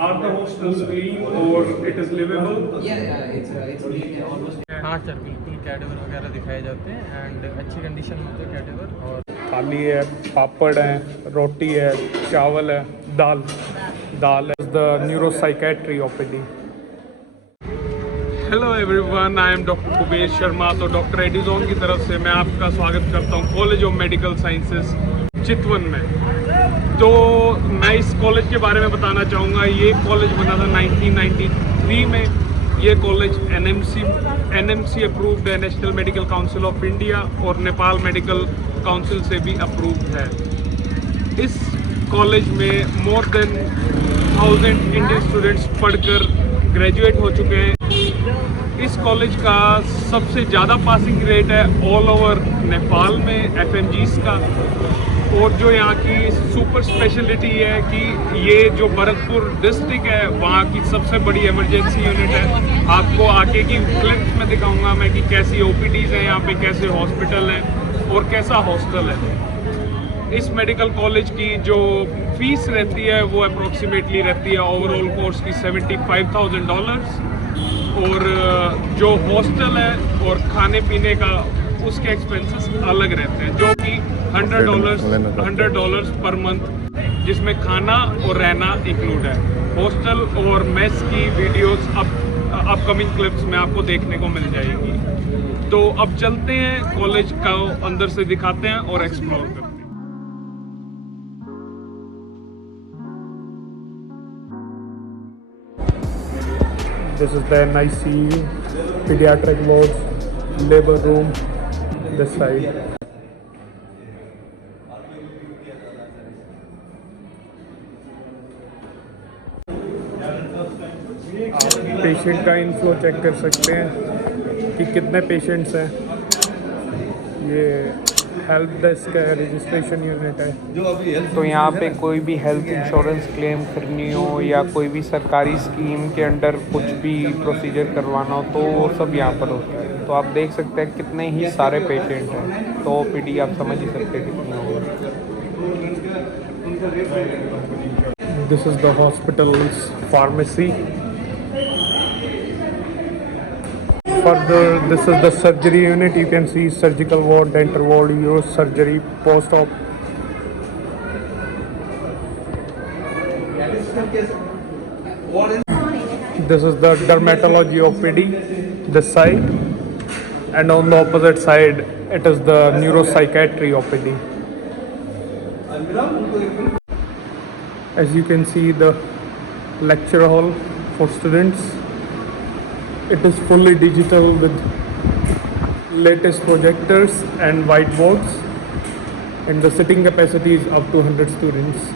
Are the hostels clean or it is livable? it's clean almost. हाँ sir, बिल्कुल cadaver वगैरह दिखाए जाते हैं एंड अच्छी कंडीशन में होते हैं कैडेवर। और थाली है, पापड़ है, रोटी है, चावल है, दाल है। The neuro psychiatry OPD. Hello everyone, I am doctor Kuber Sharma. तो डॉक्टर एडिजोन की तरफ से मैं आपका स्वागत करता हूँ कॉलेज ऑफ मेडिकल साइंसेस चितवन में। तो मैं इस कॉलेज के बारे में बताना चाहूँगा। ये कॉलेज बना था 1993 में। ये कॉलेज एनएमसी अप्रूव्ड है, national medical council of India, और नेपाल मेडिकल काउंसिल से भी अप्रूव्ड है। इस कॉलेज में मोर देन 1000 इंडियन स्टूडेंट्स पढ़कर ग्रेजुएट हो चुके हैं। इस कॉलेज का सबसे ज़्यादा पासिंग रेट है ऑल ओवर नेपाल में एफएमजीज का। और जो यहाँ की सुपर स्पेशलिटी है कि ये जो भरतपुर डिस्ट्रिक्ट है वहाँ की सबसे बड़ी इमरजेंसी यूनिट है। आपको आगे की क्लिप्स में दिखाऊंगा मैं कि कैसी ओपीडीज़ हैं यहाँ पे, कैसे हॉस्पिटल हैं और कैसा हॉस्टल है। इस मेडिकल कॉलेज की जो फीस रहती है वो अप्रोक्सीमेटली रहती है ओवरऑल कोर्स की $75,000। और जो हॉस्टल है और खाने पीने का उसके एक्सपेंसेस अलग रहते हैं, जो कि $100 पर मंथ, जिसमें खाना और रहना इंक्लूड है। हॉस्टल और मेस की वीडियोस अपकमिंग क्लिप्स में आपको देखने को मिल जाएगी। तो अब चलते हैं, कॉलेज का अंदर से दिखाते हैं और एक्सप्लोर करते हैं। This is the NICU, pediatric wards, labor room, this side. Patient का इनफ्लो चेक कर सकते हैं कि कितने पेशेंट्स हैं। ये हेल्प डेस्क है, रजिस्ट्रेशन यूनिट है। तो यहाँ पे कोई भी हेल्थ इंश्योरेंस क्लेम करनी हो या कोई भी सरकारी स्कीम के अंडर कुछ भी प्रोसीजर करवाना हो तो वो सब यहाँ पर होता है। तो आप देख सकते हैं कितने ही सारे पेशेंट हैं। तो ओपीडी आप समझ ही सकते हैं कितनी होगी। This is the hospitals pharmacy. Further, this is the surgery unit. You can see surgical ward, dental ward, neurosurgery, post-op. This is the dermatology OPD, this side, and on the opposite side, it is the neuropsychiatry OPD. As you can see, the lecture hall for students. It is fully digital with latest projectors and whiteboards, and the sitting capacity is up to 100 students.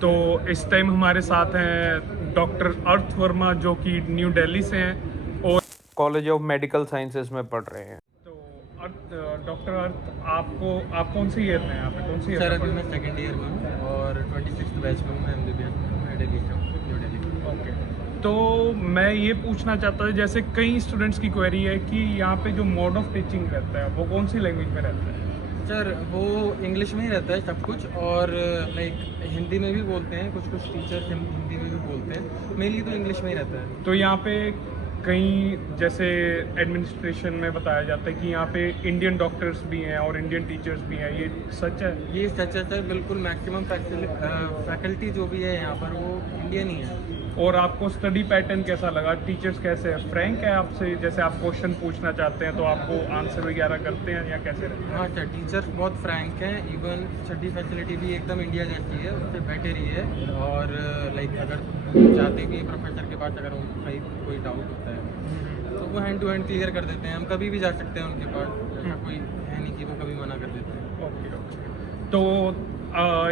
तो इस time हमारे साथ हैं doctor अर्थ वर्मा, जो कि new Delhi से हैं और कॉलेज ऑफ मेडिकल साइंसेस में पढ़ रहे हैं। तो डॉक्टर अर्थ, आप कौन सी ईयर में हैं? आप कौन सी ईयर? सर अभी मैं सेकेंड ईयर में हूँ और 26th बैच में हूँ। मैं MBBS में, मैं दिल्ली से हूँ, न्यू दिल्ली। ओके, तो मैं ये पूछना चाहता था, जैसे कई स्टूडेंट्स की क्वेरी है कि यहाँ पे जो मोड ऑफ टीचिंग रहता है वो कौन सी लैंग्वेज में रहता है? सर वो इंग्लिश में ही रहता है सब कुछ, और लाइक हिंदी में भी बोलते हैं कुछ टीचर्स, हिंदी में भी बोलते हैं। मेनली तो इंग्लिश में ही रहता है। तो यहाँ पे कहीं जैसे एडमिनिस्ट्रेशन में बताया जाता है कि यहाँ पे इंडियन डॉक्टर्स भी हैं और इंडियन टीचर्स भी हैं, ये सच है? ये सच है सर, बिल्कुल। मैक्सिमम फैकल्टी जो भी है यहाँ पर वो इंडियन ही है। और आपको स्टडी पैटर्न कैसा लगा? टीचर्स कैसे हैं? फ्रैंक है आपसे? जैसे आप क्वेश्चन पूछना चाहते हैं तो आपको आंसर वगैरह करते हैं या कैसे रहते हैं? हाँ सर, टीचर्स बहुत फ्रैंक हैं। इवन स्टडी फैसिलिटी भी एकदम इंडिया जैसी है, उससे बेटर ही है। और लाइक अगर चाहते कि प्रोफेसर के पास अगर कहीं कोई डाउट होता है तो वो हैंड टू हैंड क्लियर कर देते हैं। हम कभी भी जा सकते हैं उनके पास, ऐसा कोई है नहीं कि वो कभी मना कर देते हैं। ओके। तो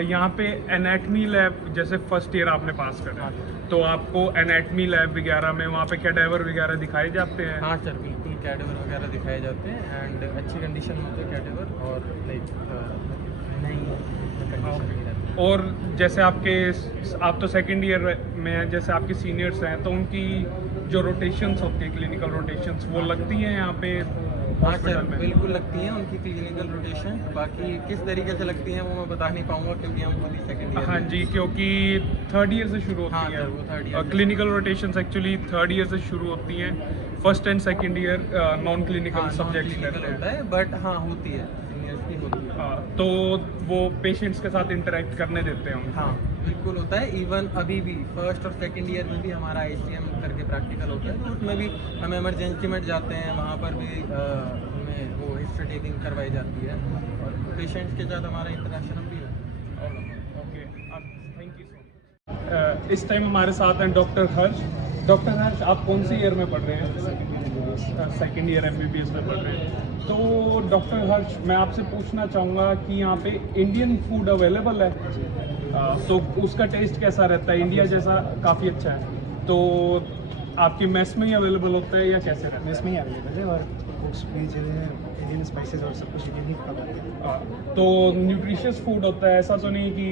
यहाँ पे एनाटमी लैब, जैसे फर्स्ट ईयर आपने पास करा, तो आपको एनाटमी लैब वगैरह में वहाँ पे कैडेवर वगैरह दिखाए जाते हैं? हाँ सर, बिल्कुल कैडेवर वगैरह दिखाए जाते हैं एंड अच्छी कंडीशन में होते हैं कैडेवर, और लाइक नहीं। और जैसे आप तो सेकंड ईयर में हैं, जैसे आपके सीनियर्स हैं तो उनकी जो रोटेशंस होती है, क्लिनिकल रोटेशंस, वो लगती हैं यहाँ पे हाँ सर, हॉस्पिटल में? बिल्कुल लगती हैं उनकी क्लिनिकल रोटेशन। बाकी किस तरीके से लगती हैं वो मैं बता नहीं पाऊंगा क्योंकि हम खुद ही सेकंड ईयर हाँ जी, क्योंकि थर्ड ईयर से शुरू हाँ होती सर, वो third year है से। Clinical rotations actually third year से शुरू होती हैं। First and second year non clinical हाँ, सब्जेक्ट्स क्लिनिकल लेते होता हैं। है, बट हाँ होती है, सीनियर्स की होती है। हाँ, तो वो पेशेंट्स के साथ इंटरेक्ट करने देते हैं उनको। हाँ बिल्कुल होता है। इवन अभी भी फर्स्ट और सेकंड ईयर में भी हमारा ICM करके प्रैक्टिकल होता है, तो उसमें भी हम इमरजेंसी में जाते हैं, वहाँ पर भी हमें वो हिस्ट्री टेकिंग करवाई जाती है और पेशेंट्स के साथ हमारा इंटरेक्शन भी है। Okay, thank you so much. इस टाइम हमारे साथ हैं डॉक्टर हर्ष। डॉक्टर हर्ष, आप कौन सी ईयर में पढ़ रहे हैं? सेकेंड ईयर MBBS में पढ़ रहे हैं। तो डॉक्टर हर्ष, मैं आपसे पूछना चाहूँगा कि यहाँ पे इंडियन फूड अवेलेबल है, तो उसका टेस्ट कैसा रहता है? इंडिया जैसा काफ़ी अच्छा है, तो आपकी मेस में ही अवेलेबल होता है या कैसे रहता है? मेस में ही अवेलेबल है और कुक्स भी जो है इंडियन स्पाइसेस और सब कुछ इंडियन ही पकाते हैं। तो न्यूट्रिशियस फूड होता है, ऐसा तो नहीं कि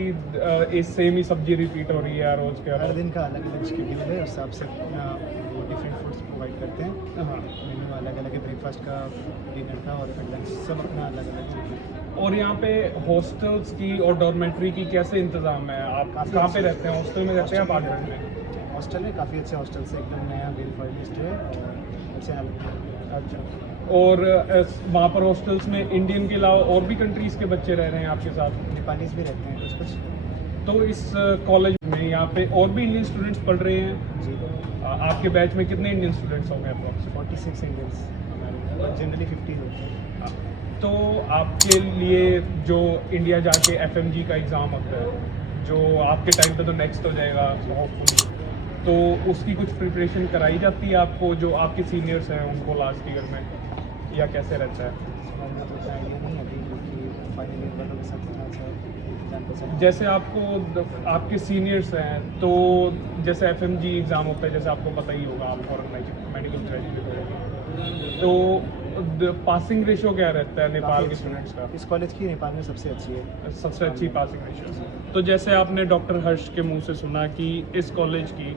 इस सेम ही सब्जी रिपीट हो रही है रोज के हर हर? दिन का अलग अलग शेड्यूल है, उस हिसाब से वो डिफरेंट फूड्स प्रोवाइड करते हैं। हाँ। मेन्यू अलग अलग है, ब्रेकफास्ट का, डिनर का और फिर लंच, सब अपना अलग अलग है। और यहाँ पे हॉस्टल्स की और डॉर्मेट्री की कैसे इंतजाम है? आप काफ़ी कहाँ पे अच्छे। रहते हैं? हॉस्टल में रहते हैं, अपार्टमेंट में? हॉस्टल है, काफ़ी अच्छे हॉस्टल से, एकदम नया वेल फर्निश्ड है और अच्छे अच्छा। और वहाँ पर हॉस्टल्स में इंडियन के अलावा और भी कंट्रीज़ के बच्चे रह रहे हैं आपके साथ? नेपालीज भी रहते हैं कुछ कुछ। तो इस कॉलेज में यहाँ पे और भी इंडियन स्टूडेंट्स पढ़ रहे हैं? जी, आपके बैच में कितने इंडियन स्टूडेंट्स होंगे अप्रॉक्सिमेट? 46 इंडियंस, जनरली 50 होते हैं। तो आपके लिए जो इंडिया जाके FMG का एग्ज़ाम होता है, जो आपके टाइम पे तो नेक्स्ट हो जाएगा होपफुली, तो उसकी कुछ प्रिपरेशन कराई जाती है आपको, जो आपके सीनियर्स हैं उनको लास्ट ईयर में, या कैसे रहता है? मुझे तो उतना आइडिया नहीं है अभी, क्योंकि फाइनल ईयर वालों के साथ थोड़ा सा जान पहचान। जैसे आपको आपके सीनियर्स हैं, तो जैसे FMG एग्ज़ाम होता है, जैसे आपको पता ही होगा, आप और मेडिकल ग्रेजुएट हो, तो पासिंग रेशो क्या रहता है नेपाल के स्टूडेंट्स का? इस कॉलेज की नेपाल में सबसे अच्छी है। सबसे अच्छी पासिंग रेशो। तो जैसे आपने डॉक्टर हर्ष के मुंह से सुना कि इस कॉलेज की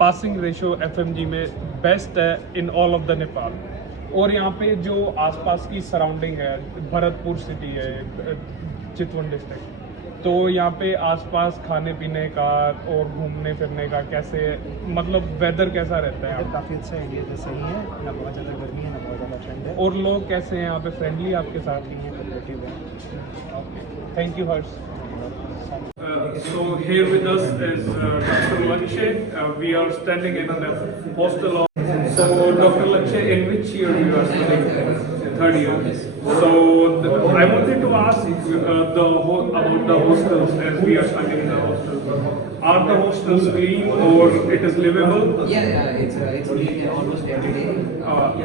पासिंग रेशो FMG में बेस्ट है in all of the Nepal, और यहाँ पे जो आसपास की सराउंडिंग है, भरतपुर सिटी है, चितवन डिस्ट्रिक्ट, तो यहाँ पे आसपास खाने पीने का और घूमने फिरने का कैसे, मतलब वेदर कैसा रहता है इधर यहाँ काफ़ी अच्छा एरिया है, सही है ना, बहुत ज़्यादा गर्मी है ना बहुत ज़्यादा ठंड है। पे? और लोग कैसे हैं यहाँ पे? फ्रेंडली आपके साथ? ये कोऑपरेटिव है। Thank you, Harsh. So here with us is Dr. Lakshay. We are standing in a hostel. So Dr. Lakshay, in which year you are studying? Third year. So I wanted to ask about the hostels, as we are studying in the hostels. Are the hostels clean or it is livable? Yeah, it's clean almost every day.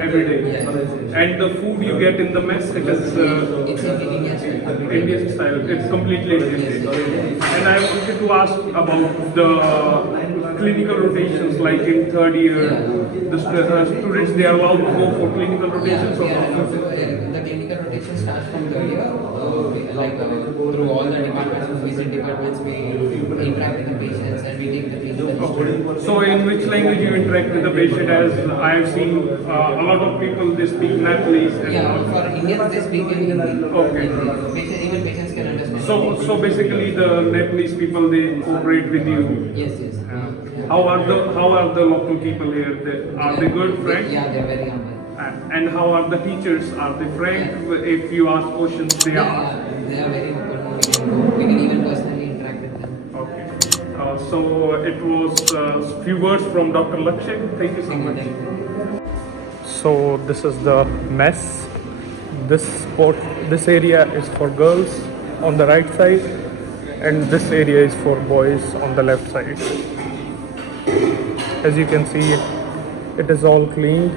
Every day. Yeah. And the food you get in the mess, it is It's in Indian style. Indian style. It's completely Indian style. And I wanted to ask about the clinical rotations, like in third year, the students, they are allowed to go for clinical rotations or Yeah, not? the clinical rotation starts from the year. Through all the departments, we visit departments, we interact with the patients, and we take the clinical history. So in which language you interact with the patient? As I have seen a lot of people, they speak Nepalese and Yeah, for Indians they speak in Hindi. Okay. Even patients can understand. so basically the Nepalese people, they cooperate with you. Yes. How are the local people here? Are they good, frank? Yeah, they're very humble. And how are the teachers? Are they frank? If you ask questions, they are. Yeah, they are very open. We can even personally interact with them. Okay. So it was a few words from Dr. Lakshay. Thank you so much. Thank you. So this is the mess. This area is for girls on the right side, and this area is for boys on the left side. As you can see, it is all cleaned.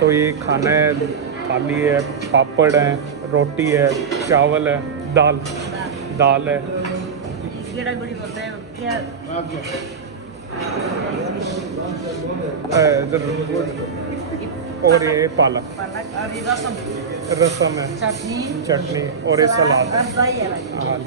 तो ये खाना है, थाली है, पापड़ है, रोटी है, चावल है, दाल है। इधर और ये पालक रसम है, चटनी और ये सलाद है। हाँ।